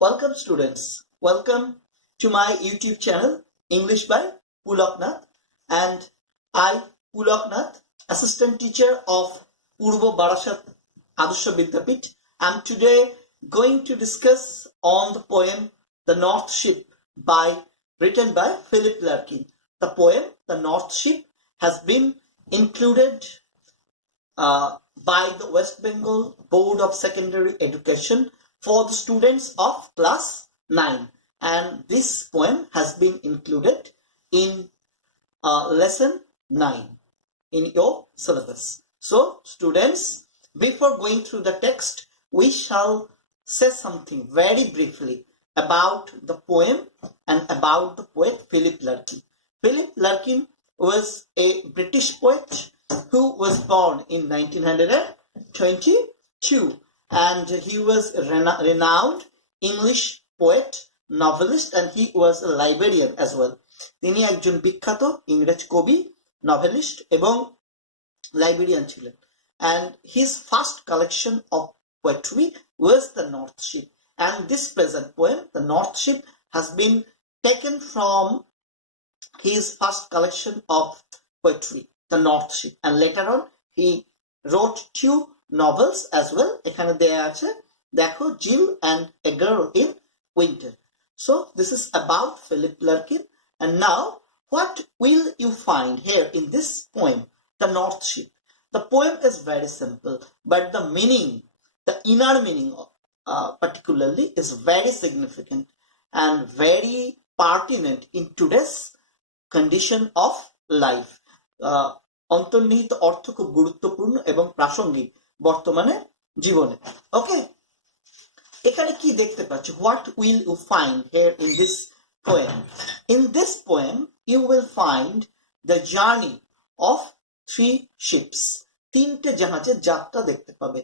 Welcome students. Welcome to my YouTube channel English by Pulaknath, and I Pulaknath, assistant teacher of Purbo Barashat Adarsh Vidyapith, am today going to discuss on the poem The North Ship written by Philip Larkin. The poem The North Ship has been included by the West Bengal Board of Secondary Education for the students of class 9, and this poem has been included in lesson 9 in your syllabus. So students, before going through the text, we shall say something very briefly about the poem and about the poet Philip Larkin. Philip Larkin was a British poet who was born in 1922, and he was a renowned English poet, novelist, and he was a librarian as well. তিনি একজন বিখ্যাত ইংরেজ কবি, novelist এবং librarian ছিলেন, and his first collection of poetry was The North Ship, and this present poem, The North Ship, has been taken from his first collection of poetry, The North Ship, and later on he wrote two novels as well. এখানে দেয়া আছে দেখো, Jill and A Girl in Winter. So this is about Philip Larkin, and now what will you find here in this poem, The North Ship? The poem is very simple, but the meaning, the inner meaning particularly, is very significant and very pertinent in today's condition of life. অন্তর্নিহিত অর্থ খুব গুরুত্বপূর্ণ এবং প্রাসঙ্গিক বর্তমানে জীবনে। ওকে, এখানে কি দেখতে পাচ্ছ? What will you find here in this poem? In this poem you will find the journey of three ships. তিনটে জাহাজের যাত্রা দেখতে পাবে.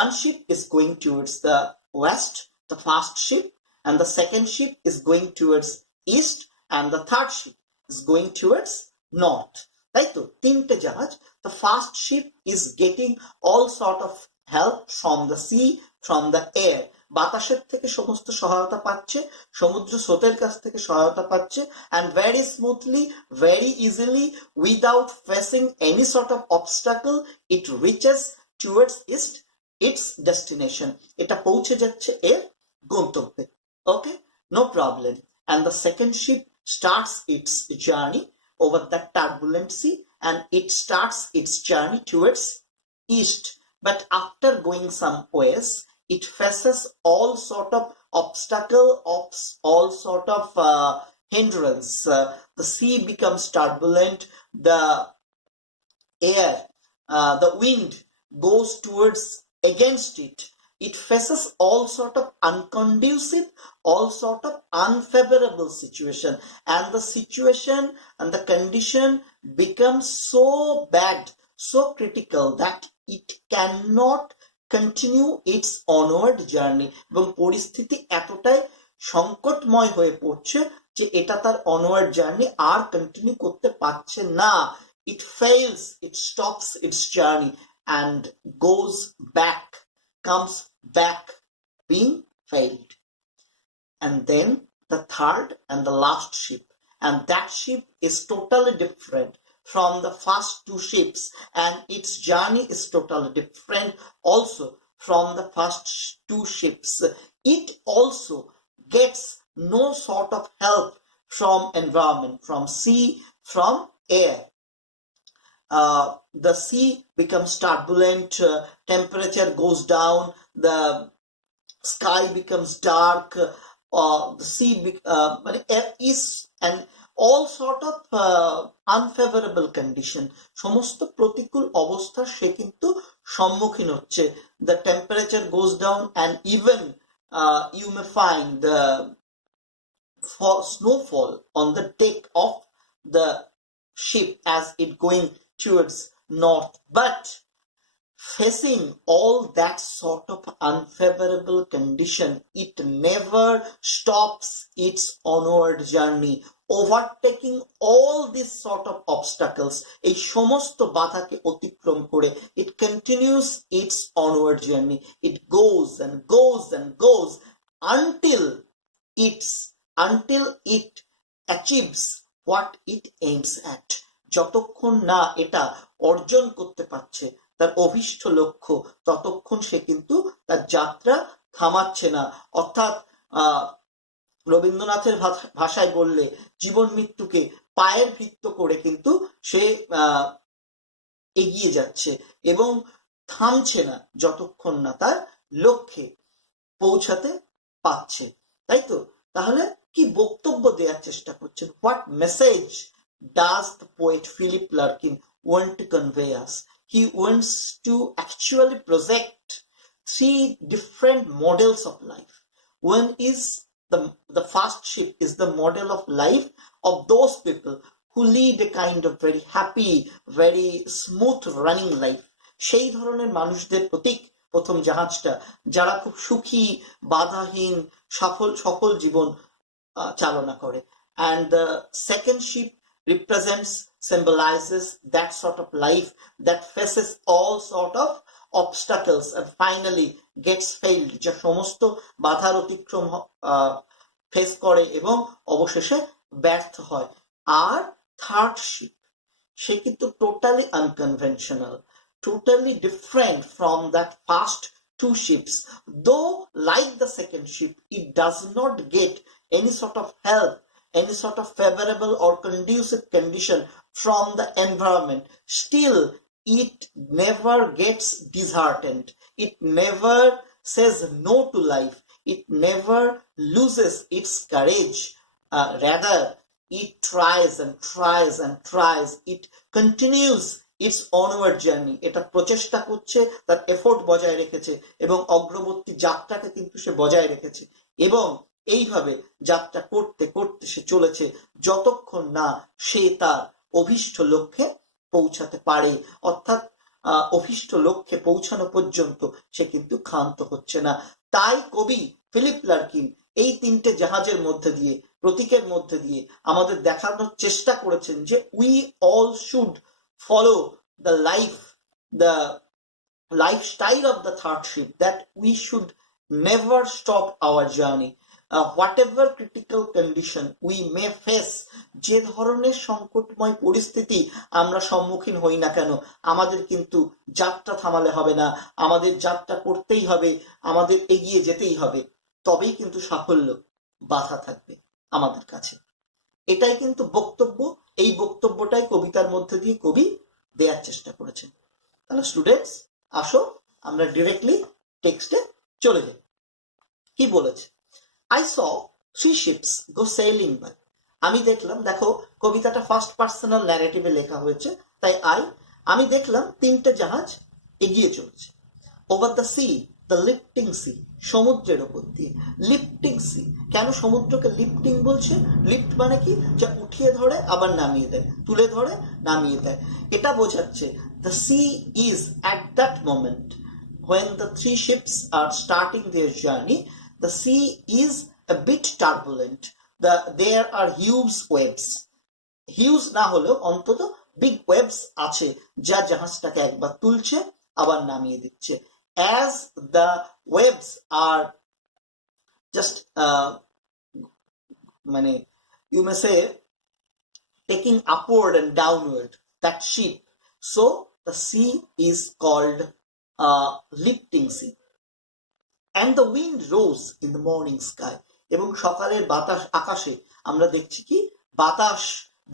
One ship is going towards the west, the first ship, and the second ship is going towards east, and the third ship is going towards north. তাই তো, তিনটে জাহাজ. The first ship is getting all sort of help from the sea, from the air. বাতাসের থেকে সমস্ত সহায়তা পাচ্ছে, সমুদ্র স্রোতের কাছ থেকে সহায়তা পাচ্ছে, and very smoothly, very easily, without facing any sort of obstacle, it reaches towards its destination. এটা পৌঁছে যাচ্ছে এর গন্তব্যে. Okay, no problem. And the second ship starts its journey over that turbulent sea, and it starts its journey towards east. But after going some ways, it faces all sort of obstacle, all sort of hindrance. The sea becomes turbulent, the air, the wind goes towards against it. It faces all sort of unconducive, all sort of unfavorable situation, and the situation and the condition becomes so bad, so critical, that it cannot continue its onward journey. এবং পরিস্থিতি এতটাই সংকটময় হয়ে পড়ছে যে এটা তার onward journey আর continue করতে পারছে না. It fails, it stops its journey and goes back, comes back, being failed. And then the third and the last ship, and that ship is totally different from the first two ships, and its journey is totally different also from the first two ships. It also gets no sort of help from environment, from sea, from air. The sea becomes turbulent, temperature goes down, the sky becomes dark, the sea is and all sort of unfavorable condition. সমস্ত প্রতিকূল অবস্থার সে কিন্তু সম্মুখীন হচ্ছে. The temperature goes down, and even you may find the snowfall on the deck of the ship as it going towards north. But facing all that sort of unfavorable condition, it never stops its onward journey, overtaking all these sort of obstacles. এই সমস্ত বাধাকে অতিক্রম করে it continues its onward journey. It goes and goes and goes until it achieves what it aims at, যতক্ষণ না এটা অর্জন করতে পারছে তার অভিষ্ট লক্ষ্য, ততক্ষণ সে কিন্তু তার যাত্রা থামাচ্ছে না। অর্থাৎ রবীন্দ্রনাথের ভাষায় বললে জীবন মৃত্যুকে পায়ের ভিত্ত করে কিন্তু সে এগিয়ে যাচ্ছে এবং থামছে না যতক্ষণ না তার লক্ষ্যে পৌঁছাতে পারছে। তাই তো? তাহলে কি বক্তব্য দেওয়ার চেষ্টা করছেন? What message does the poet Philip Larkin want to convey us? He wants to actually project three different models of life. One is the first ship is the model of life of those people who lead a kind of very happy, very smooth running life. সেই ধরনের মানুষদের প্রতীক প্রথম জাহাজটা, যারা খুব সুখী, বাধাহীন, সফল জীবন চালনা করে। And the second ship symbolizes that sort of life that faces all sort of obstacles and finally gets failed, যা সমস্ত বাধার অতিক্রম ফেস করে এবং অবশেষে ব্যর্থ হয়। আর থার্ড শিপ, সে কিন্তু totally unconventional, totally different from that first two ships. Though like the second ship, it does not get any sort of help, any sort of favorable or conducive condition from the environment, still it never gets disheartened. It never says no to life. It never loses its courage. Rather, it tries and tries and tries. It continues its onward journey. এটা প্রচেষ্টা করছে, তার effort বজায় রেখেছে এবং অগ্রবর্তী যাত্রাকে কিন্তু সে বজায় রেখেছে এবং এইভাবে যাত্রা করতে করতে সে চলেছে যতক্ষণ না সে তার অভিষ্ট লক্ষ্যে পৌঁছাতে পারে। অর্থাৎ অভিষ্ট লক্ষ্যে পৌঁছানো পর্যন্ত সে কিন্তু ক্ষান্ত হচ্ছে না। তাই কবি ফিলিপ লার্কিন এই তিনটে জাহাজের মধ্যে দিয়ে, প্রতীকের মধ্যে দিয়ে আমাদের দেখানোর চেষ্টা করেছেন যে we all should follow the lifestyle of the third ship, that we should never stop our journey. Whatever critical condition we may face, যে ধরনের সংকটময় পরিস্থিতি আমরা সম্মুখীন হই না কেন, আমাদের কিন্তু যাত্রা থামালে হবে না, আমাদের যাত্রা করতেই হবে, আমাদের এগিয়ে যেতেই হবে, তবেই কিন্তু সাফল্য বাধা থাকবে আমাদের কাছে। এটাই কিন্তু বক্তব্য। এই বক্তব্যটাই কবিতার মধ্যে দিয়ে কবি দেওয়ার চেষ্টা করেছেন। তাহলে স্টুডেন্টস, আসো আমরা ডিরেক্টলি টেক্সটে চলে যাই। কি বলেছে? I saw 3 ships go sailing by. আমি দেখলাম, দেখো কবিতাটা ফার্স্ট পার্সোনাল ন্যারেটিভে লেখা হয়েছে, তাই আমি দেখলাম 3টে জাহাজ এগিয়ে চলছে। Over the sea, the lifting sea, সমুদ্রের উপর দিয়ে। লিফটিং সি, কেন সমুদ্রকে লিফটিং বলছে? লিফট মানে কি? যা উঠিয়ে ধরে আবার নামিয়ে দেয়, তুলে ধরে নামিয়ে দেয়। এটা বোঝাচ্ছে the sea is at that moment when the 3 ships are starting their journey, the sea is a bit turbulent. There are huge waves. Huge না হলেও অন্তত বিগ ওয়েভস আছে, যা জাহাজটাকে একবার তুলছে আবার নামিয়ে দিচ্ছে। As the waves are just you may say taking upward and downward that ship, so the sea is called lifting sea. And the wind rose in the morning sky. এবং সকালের বাতাস, আকাশে আমরা দেখছি কি বাতাস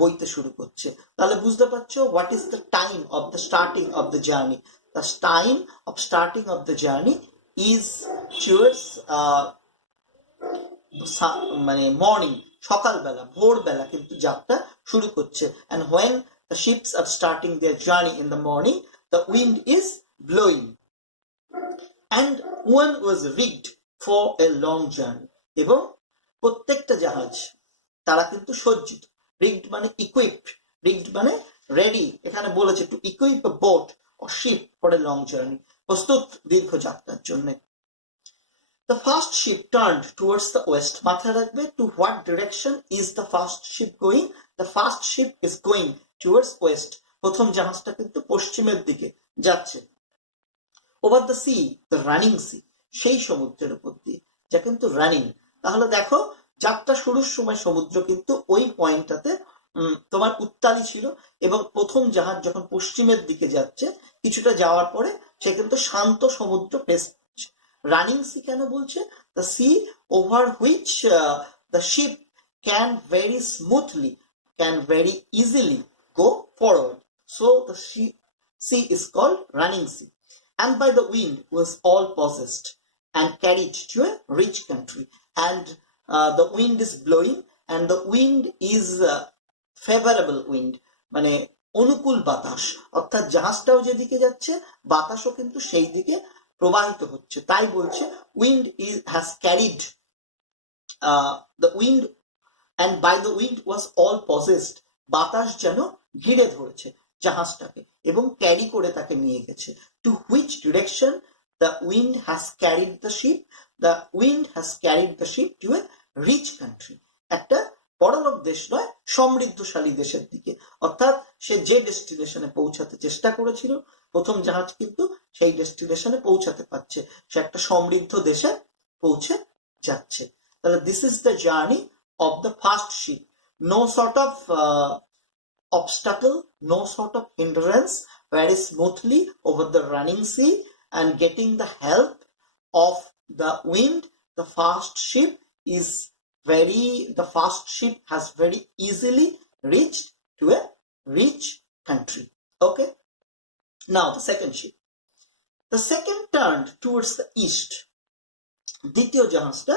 বইতে শুরু করছে। তাহলে বুঝতে পারছো what is the time of the starting of the journey? The time of starting of the journey is towards morning, সকালবেলা, ভোরবেলা কিন্তু যাত্রা শুরু করছে। And when the ships are starting their journey in the morning, the wind is blowing. And one was rigged for a long journey. এবং প্রত্যেকটা জাহাজ তারা কিন্তু সজ্জিত। rigged মানে equipped, rigged মানে ready। এখানে বলেছে to equip a boat or ship for a long journey, প্রস্তুত দীর্ঘ যাত্রার জন্য। The first ship turned towards the west. মাথায় রাখবে, to what direction is the first ship going? The first ship is going towards west. প্রথম জাহাজটা কিন্তু পশ্চিমের দিকে যাচ্ছে। Over the sea, the running sea, সেই সমুদ্রের উপর দিয়ে, যা কিন্তু রানিং। তাহলে দেখো যাত্রা শুরুর সময় সমুদ্র কিন্তু ওই পয়েন্টটাতে তোমার উত্তালি ছিল, এবং প্রথম জাহাজ যখন পশ্চিমের দিকে যাচ্ছে কিছুটা যাওয়ার পরে সে কিন্তু শান্ত সমুদ্র ফেস করছে। রানিং সি কেন বলছে? The sea over which the ship can very smoothly, can very easily go forward. So the sea is called running sea. And by the wind was all possessed and carried to a rich country. And the wind is blowing, and the wind is favorable wind, মানে অনুকূল বাতাস, অর্থাৎ জাহাজটাও যেদিকে যাচ্ছে বাতাসও কিন্তু সেই দিকে প্রবাহিত হচ্ছে। তাই বলছে wind has carried the wind, and by the wind was all possessed, বাতাস যেন ঘিরে ধরেছে জাহাজটাকে এবং ক্যারি করে তাকে নিয়ে গেছে। To which direction the wind has carried the ship, the wind has carried the ship to a rich country, একটা বড়লোক দেশ নয় সমৃদ্ধশালী দেশের দিকে। অর্থাৎ সে যে ডেস্টিনেশনে পৌঁছাতে চেষ্টা করেছিল প্রথম জাহাজ কিন্তু সেই ডেস্টিনেশনে পৌঁছাতে পারছে, সে একটা সমৃদ্ধ দেশে পৌঁছে যাচ্ছে। তাহলে this is the journey of the first ship. No sort of obstacle, no sort of hindrance, very smoothly over the running sea, and getting the help of the wind, the fast ship has very easily reached to a rich country. Okay, now the second ship, the second turned towards the east. দ্বিতীয় জাহাজটা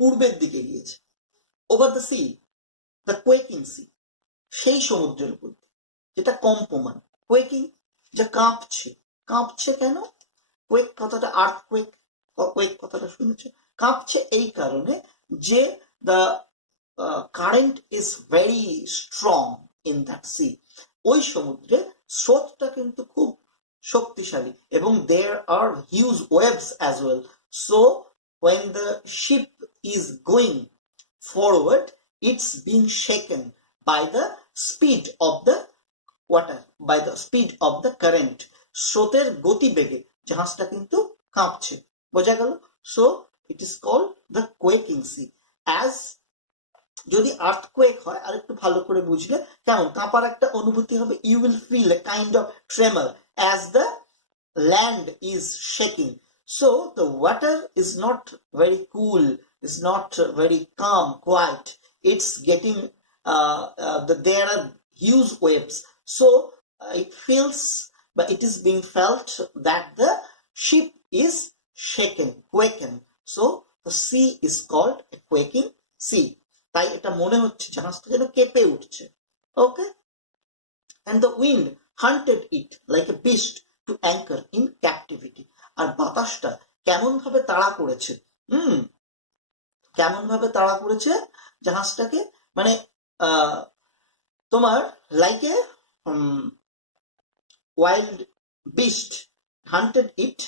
পূর্বের দিকে গিয়েছে। Over the sea, the quaking sea, সেই সমুদ্রের উপর যেটা কম্পমান, কোয়েকিং যা কাঁপছে। কাঁপছে কেন? কোয়েক কথাটা আর্থকোয়েক, কোয়েক কথাটা শুনেছো? কাঁপছে এই কারণে যে the current is very strong in that sea, ওই সমুদ্রে স্রোতটা কিন্তু খুব শক্তিশালী, এবং there are huge waves as well. So when the ship is going forward, it's being shaken by the speed of the water, by the speed of the current. স্রোতের গতিবেগে জাহাজটা কিন্তু কাঁপছে, বোঝা গেল? So it is called the quaking sea. As যদি earthquake হয় আর একটু ভালো করে বুঝলে কেমন কাঁপার একটা অনুভূতি হবে, you will feel a kind of tremor as the land is shaking. So the water is not very cool, is not very calm, quiet. It's getting there are huge waves. So it feels, but it is being felt that the ship is shaken, quaken. So the sea is called a quaking sea. তাই এটা মনে হচ্ছে জাহাজটা যেন কেঁপে উঠছে। Okay, and the wind hunted it like a beast to anchor in captivity. আর বাতাসটা কেমন ভাবে তাড়া করেছে, কেমন ভাবে তাড়া করেছে জাহাজটাকে, মানে তোমার like a wild beast hunted it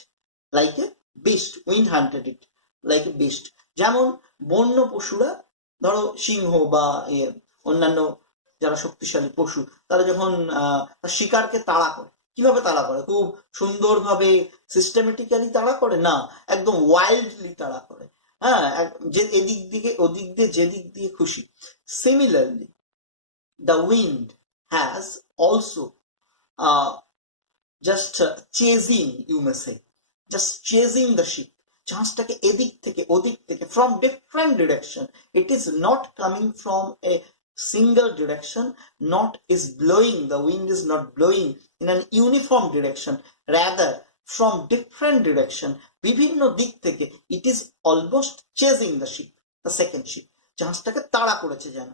like a beast, wind hunted it like a beast. যেমন বন্য পশুরা, ধরো সিংহ বা অন্যান্য যারা শক্তিশালী পশু, তারা যখন শিকারকে তাড়া করে, কিভাবে তাড়া করে? খুব সুন্দরভাবে সিস্টেমেটিক্যালি তাড়া করে না, একদম ওয়াইল্ডলি তাড়া করে, হ্যাঁ, যে এদিক দিকে ওদিক দিয়ে যেদিক দিয়ে খুশি। Similarly the wind has also just chasing, you may say, just chasing the ship, জাহাজটাকে এদিক থেকে ওদিক থেকে, from different direction. It is not coming from a single direction, not is blowing, the wind is not blowing in an uniform direction, rather from different direction, বিভিন্ন দিক থেকে, it is almost chasing the ship, the second ship, জাহাজটাকে তাড়া করেছে যেন।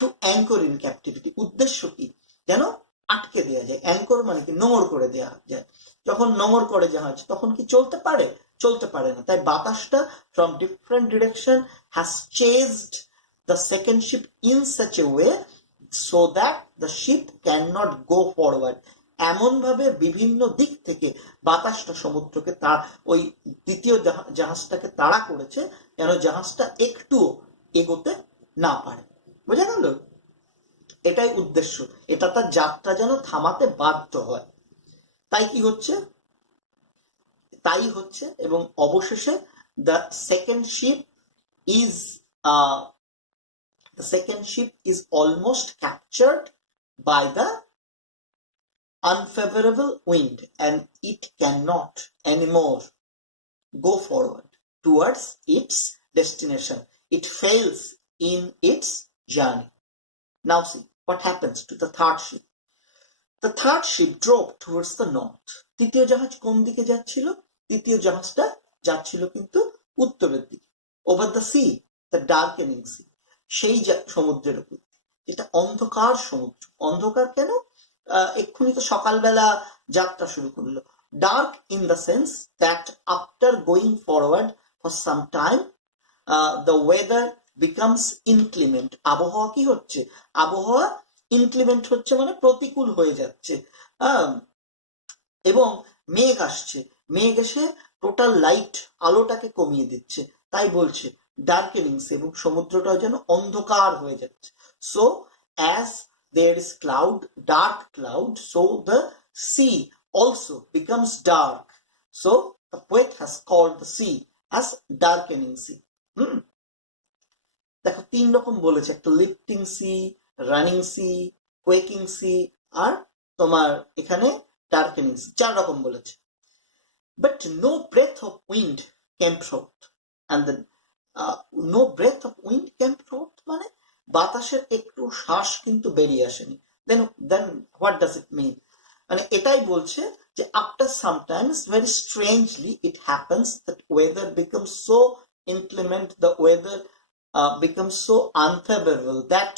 Two anchor in captivity, উদ্দেশ্য কি? যেন আটকে দেওয়া যায়। অ্যাঙ্কর মানে কি? নোঙর করে দেওয়া যায়। যখন নোঙর করে জাহাজ তখন কি চলতে পারে? চলতে পারে না। তাই বাতাসটা from different direction has chased the second ship in such a way so that the ship cannot go forward. এমন ভাবে বিভিন্ন দিক থেকে বাতাসটা সমুদ্রকে তার ওই দ্বিতীয় জাহাজটাকে তাড়া করেছে যেন জাহাজটা একটু এগোতে না পারে। বোঝা গেল? এটাই উদ্দেশ্য, এটা তার যাত্রা যেন থামাতে বাধ্য হয়। তাই কি হচ্ছে? তাই হচ্ছে, এবং অবশেষে the second ship is almost captured by the unfavorable wind and it cannot anymore go forward towards its destination. It fails in its journey. Now see what happens to the third ship. The third ship drove towards the north. তৃতীয় জাহাজ কোন দিকে যাচ্ছিল? তৃতীয় জাহাজটা যাচ্ছিল কিন্তু উত্তরের দিকে। Over the sea, the darkening sea. সেই সমুদ্রের উপর, যেটা অন্ধকার সমুদ্র। অন্ধকার কেন? এক্ষুনি তো সকালবেলা যাত্রা শুরু করলো। Dark in the sense that after going forward for some time the weather becomes inclement. আবহাওয়া কি হচ্ছে? আবহাওয়া ইনক্লিমেন্ট হচ্ছে মানে প্রতিকূল হয়ে যাচ্ছে, এবং মেঘ আসছে। মেঘ এসে টোটাল লাইট, আলোটাকে কমিয়ে দিচ্ছে। তাই বলছে ডার্কেনিং, এবং সমুদ্রটাও যেন অন্ধকার হয়ে যাচ্ছে। So as there is dark cloud, so the sea also becomes dark. So the poet has called the sea as darkening sea. দেখো 3 রকম বলেছে, একটা lifting sea, running sea, quaking sea, আর তোমার এখানে ডার্কেনিং সি, 4 রকম বলেছে। But no breath of wind came forth, and then no breath of wind came forth মানে বাতাসের একটু শ্বাস কিন্তু বেরিয়ে আসেনি। then what does it mean? মানে এটাই বলছে যে after sometimes very strangely it happens that weather becomes so inclement, the weather becomes so unfavorable that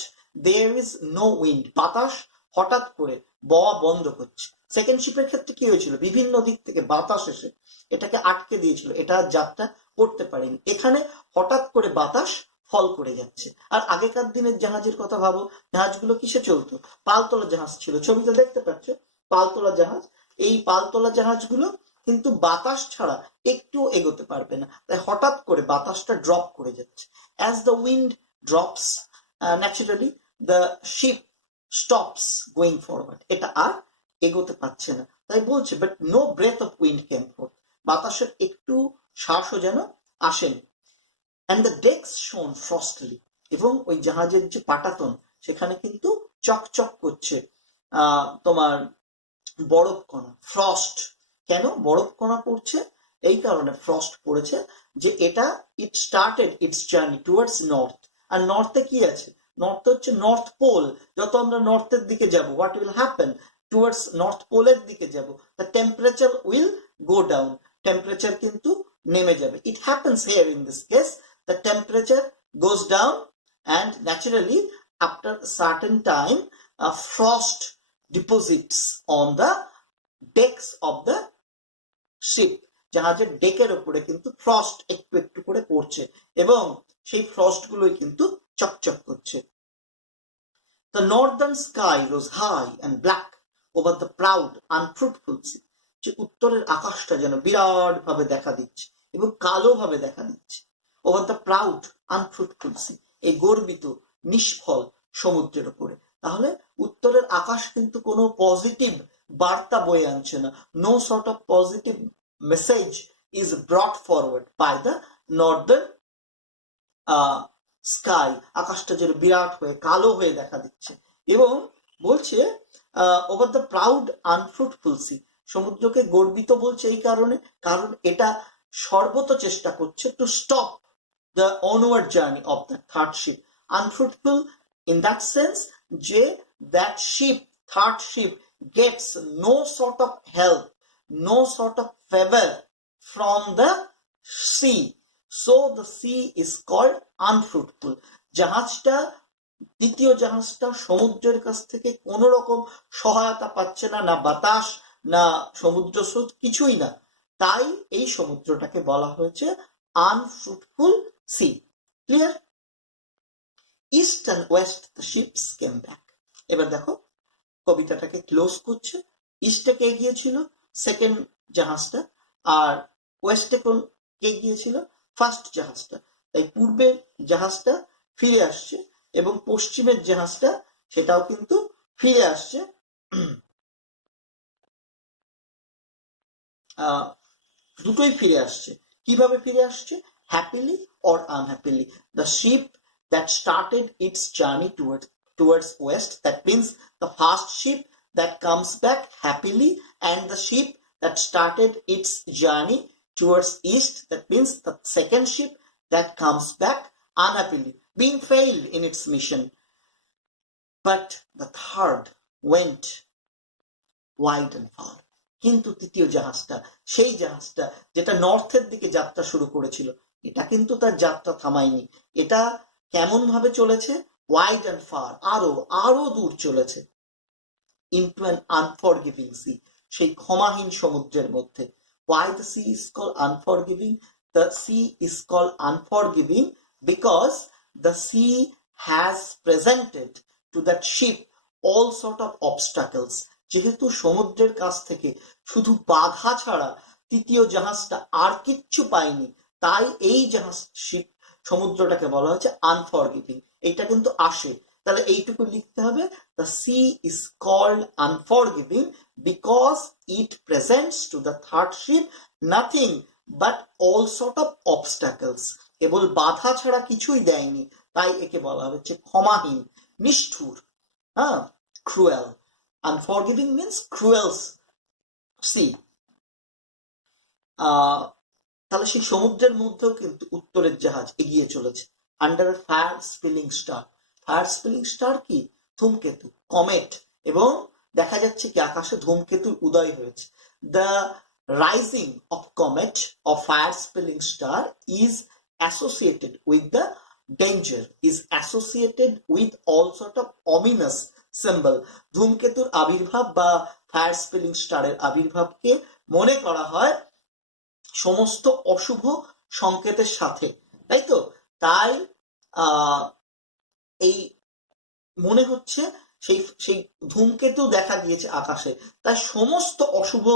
there is no wind. বাতাস হঠাৎ করে বওয়া বন্ধ করছে। সেকেন্ড শিপের ক্ষেত্রে কি হয়েছিল? বিভিন্ন দিক থেকে বাতাস এসে এটাকে আটকে দিয়েছিল, এটা যাত্রা করতে পারেনি। এখানে হঠাৎ করে বাতাস ফল করে যাচ্ছে। আর আগেকার দিনের জাহাজের কথা ভাবো, জাহাজগুলো কিসে চলতো? পালতোলা জাহাজ ছিল। ছবিতে দেখতে পাচ্ছ পালতোলা জাহাজ। এই পালতোলা জাহাজগুলো কিন্তু বাতাস ছাড়া একটু এগোতে পারবে না, তাই হঠাৎ করে বাতাসটা ড্রপ করে যাচ্ছে। As the wind drops naturally the ship stops going forward, এটা আর এগোতে পারছে না। তাই বলছে but no breath of wind came forth, বাতাসের একটু শ্বাসও যেন আসেনি। and the decks shone frostily, এবং ওই জাহাজের যে পাটাতন সেখানে কিন্তু চকচক করছে তোমার বরফ কণা, ফ্রস্ট। কেন বরফ কণা পড়ছে? এই কারণে ফ্রস্ট পড়েছে যে এটা it started its journey towards north. আর নর্থে কি আছে? নর্থ হচ্ছে নর্থ পোল। যত আমরা নর্থের দিকে যাব, what will happen? Towards north পোলের দিকে যাব, the temperature will go down, temperature কিন্তু নেমে যাবে। It happens here in this case the temperature goes down, and naturally after a certain time frost deposits on the decks of the ship. জাহাজের ডেকের উপরে কিন্তু frost একটু একটু করে পড়ছে, এবং সেই ফ্রস্ট গুলোই কিন্তু চকচক করছে। The northern sky rose high and black over the proud unfruitful sea. যে উত্তরের আকাশটা যেন বিরাট ভাবে দেখা দিচ্ছে এবং কালো ভাবে দেখা দিচ্ছে। over the proud unfruitful sea, এই গর্বিত নিষ্ফল সমুদ্রের উপরে। তাহলে উত্তরের আকাশ কিন্তু কোনো পজিটিভ বার্তা বয়ে আনছে না। no sort of positive message is brought forward by the northern sky. আকাশটা যেন বিরাট হয়ে কালো হয়ে দেখা দিচ্ছে, এবং বলছে over the proud unfruitful sea, সমুদ্রকে গর্বিত বলছে এই কারণে, কারণ এটা সর্বত চেষ্টা করছে to stop the onward journey of the third ship. Unfruitful in that sense যে that ship, third ship, gets no sort of help, no sort of favor from the sea. So the sea is called unfruitful. জাহাজটা, দ্বিতীয় জাহাজটা সমুদ্রের কাছ থেকে কোন রকম সহায়তা পাচ্ছে না, না বাতাস না সমুদ্র স্রোত, কিছুই না। তাই এই সমুদ্রটাকে বলা হয়েছে unfruitful sea. Clear? East and west the ships came back. এবার দেখো কবিতাটাকে ক্লোজ করছে। ইস্টে কে গিয়েছিল? সেকেন্ড জাহাজটা। আর ওয়েস্টে কে গিয়েছিল? ফার্স্ট জাহাজটা। তাই পূর্বের জাহাজটা ফিরে আসছে এবং পশ্চিমের জাহাজটা সেটাও কিন্তু ফিরে আসছে। দুটোই ফিরে আসছে। কিভাবে ফিরে আসছে? Happily or unhappily. The ship that started its journey towards west, that means the first ship that comes back happily, and the ship that started its journey towards east, that means the second ship that comes back unhappily, being failed in its mission. But the third went wide and far. কিন্তু তৃতীয় জাহাজটা, সেই জাহাজটা যেটা নর্থের দিকে যাত্রা শুরু করেছিল, এটা কিন্তু তার যাত্রা থামায়নি। এটা কেমন ভাবে চলেছে? ওয়াইড অ্যান্ড ফার, আরো দূর চলেছে। ইনটু অ্যান আনফরগিভিং সি, সেই ক্ষমাহীন সমুদ্রের মধ্যে। Why the sea is called unforgiving? The sea is called unforgiving because the sea has presented to that ship all sort of obstacles. যেহেতু সমুদ্রের কাছ থেকে শুধু বাধা ছাড়া তৃতীয় জাহাজটা আর কিচ্ছু পায়নি, তাই এই জাহাজ শিপ সমুদ্রটাকে বলা হচ্ছে আনফরগিভিং। এইটা কিন্তু আসে, তাহলে এইটুকু লিখতে হবে, the sea is called unforgiving because it presents to the third ship nothing but all sort of obstacles. কেবল বাধা ছাড়া কিছুই দেয়নি, তাই একে বলা হচ্ছে ক্ষমাহীন, নিষ্ঠুর, হ্যাঁ, cruel. Unforgiving means cruel sea. তাহলে সেই সমুদ্রের মধ্যেও কিন্তু উত্তরের জাহাজ এগিয়ে চলেছে under fire spilling star. Fire spilling star কি? ধূমকেতু, কমেট, এবং দেখা যাচ্ছে কি আকাশে ধূমকেতুর উদয় হয়েছে। The rising of comet of fire spilling star is associated with the danger, is associated with all sort of ominous symbol. ধূমকেতুর আবির্ভাব বা ফায়ার স্পিলিং স্টারের আবির্ভাবকে মনে করা হয় সমস্ত অশুভ সংকেতের সাথে, তাই তো? তাই এই মনে হচ্ছে সেই ধূমকেতু দেখা গিয়েছে আকাশে, তাই সমস্ত অশুভ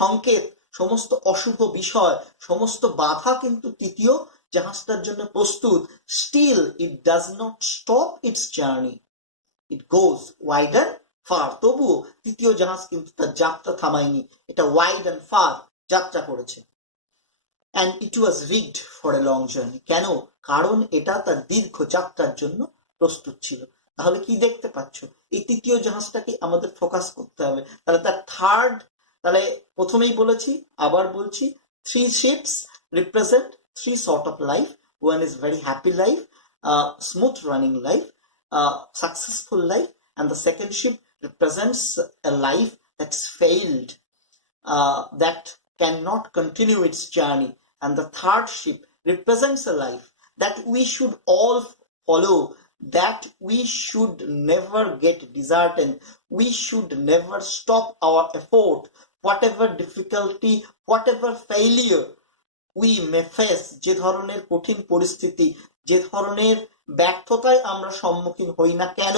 সংকেত, সমস্ত অশুভ বিষয়, সমস্ত বাধা কিন্তু তৃতীয় জাহাজটার জন্য প্রস্তুত। Still it does not stop its journey, it goes wide and far. তবুও তৃতীয় জাহাজ কিন্তু তার যাত্রা থামায়নি, এটা ওয়াইড অ্যান্ড ফার যাত্রা করেছে। and it was rigged for a long journey. কেন? কারণ এটা তার দীর্ঘ যাত্রার জন্য প্রস্তুত ছিল। তাহলে কি দেখতে পাচ্ছ? এই তৃতীয় জাহাজটাকে আমাদের ফোকাস করতে হবে। তাহলে তার থার্ড, তাহলে প্রথমেই বলেছি, আবার বলছি, three ships represent three sort of life. One is very happy life, smooth running life, successful life, and the second ship represents a life that's failed, that cannot continue its journey, and the third ship represents a life that we should all follow, that we should never get disheartened, we should never stop our effort, whatever difficulty, whatever failure we may face, যে ধরনের কঠিন পরিস্থিতি, যে ধরনের ব্যর্থতায় আমরা সম্মুখীন হই না কেন,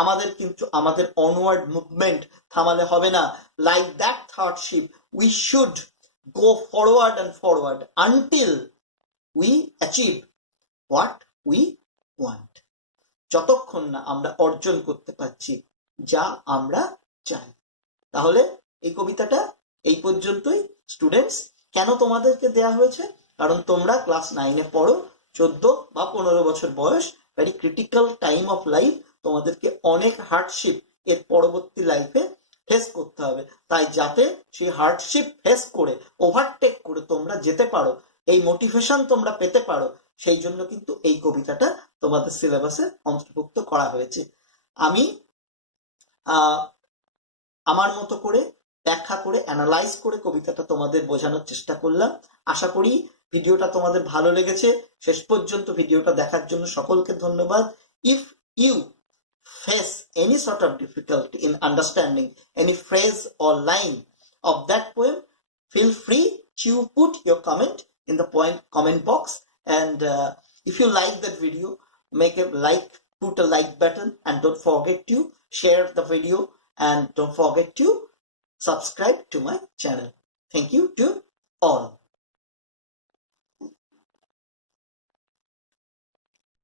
আমাদের কিন্তু আমাদের অনওয়ার্ড মুভমেন্ট থামালে হবে না। Like that third ship we should go forward and forward until we achieve what we want. যতক্ষণ না আমরা অর্জন করতে পারছি যা আমরা চাই। তাহলে এই কবিতাটা এই পর্যন্তই স্টুডেন্টস। কেন তোমাদেরকে দেয়া হয়েছে? কারণ তোমরা ক্লাস 9-এ পড়ো, 14 বা 15 বছর বয়স, very critical time of life, তোমাদেরকে অনেক হার্ডশিপ এর পরবর্তী লাইফে ফেস করতে হবে। তাই যাতে সেই হার্ডশিপ ফেস করে ওভারটেক করে তোমরা যেতে পারো, এই মোটিভেশন তোমরা পেতে পারো, সেই জন্য কিন্তু এই কবিতাটা তোমাদের সিলেবাসে অন্তর্ভুক্ত করা হয়েছে। আমি আমার মতো করে ব্যাখ্যা করে অ্যানালাইজ করে কবিতাটা তোমাদের বোঝানোর চেষ্টা করলাম। আশা করি ভিডিওটা তোমাদের ভালো লেগেছে। শেষ পর্যন্ত ভিডিওটা দেখার জন্য সকলকে ধন্যবাদ। If you face any sort of difficulty in understanding any phrase or line of that poem, feel free to put your comment in the comment box, and if you like that video, make a like, put a like button, and don't forget to share the video, and don't forget to subscribe to my channel. Thank you to all.